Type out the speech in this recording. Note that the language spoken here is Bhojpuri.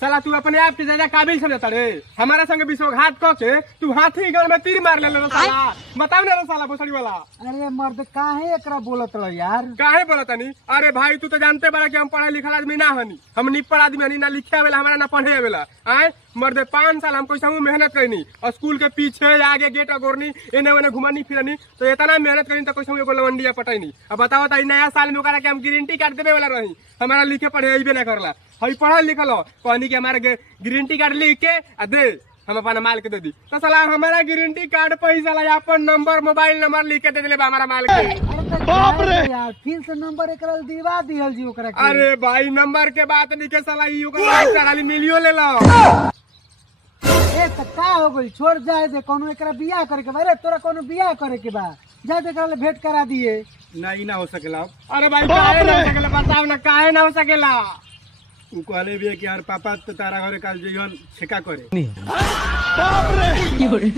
साला तू अपने आप के ज्यादा काबिल समझता रे। हमारा संग विश्वघात क के तू हाथी गण में तीर मार ले साला। बताओ ना रे साला भोसड़ी वाला। अरे मर्द काहे एकरा बोलत रह यार? काहे बोलता नहीं? अरे भाई तू तो जानते बड़ा कि हम पढ़े लिखल आदमी ना हनी, हम निपड़ आदमी हनी, ना लिखे आवेला हमारा ना पढ़े आवेला। आए मर्द 5 साल हम कैसे मेहनत करनी और स्कूल के पीछे आगे गेट अगोरनी एने ओने घुमानी फिरनी, तो इतना मेहनत करनी तो कैसे एगो लवंडिया पटैनी। अब बताओ तो नया साल में ओकरा के हम गारंटी कार्ड देवे वाला रही, हमारा लिखे पढ़े अइबे ना करला। हई पढ़ल लिखल हो कहनी कि हमारा गारंटी कार्ड लिख के आ दे हम अपन माल के दे दी, तो साला हमारा गारंटी कार्ड पैसा ला अपन नंबर मोबाइल नंबर लिख के दे देले हमारा माल के। बाप रे यार, फिर से नंबर एकरा दिवा दिहल जी ओकरा के। अरे भाई नंबर के बात नहीं के साला ई ओकरा कराली मिलियो ले लो। ए त का हो गई, छोड़ जाए दे, कोनो एकरा बियाह करे के बा रे, तोरा कोनो बियाह करे के बा, जा दे एकरा ले भेंट करा दिए। नहीं ना हो सकेला। अरे भाई काहे ना हो सकेला, बताओ ना काहे ना हो सकेला? उ कहले भी कि यार पापा तो तारा घरे काल जइहन छेका करे। बाप रे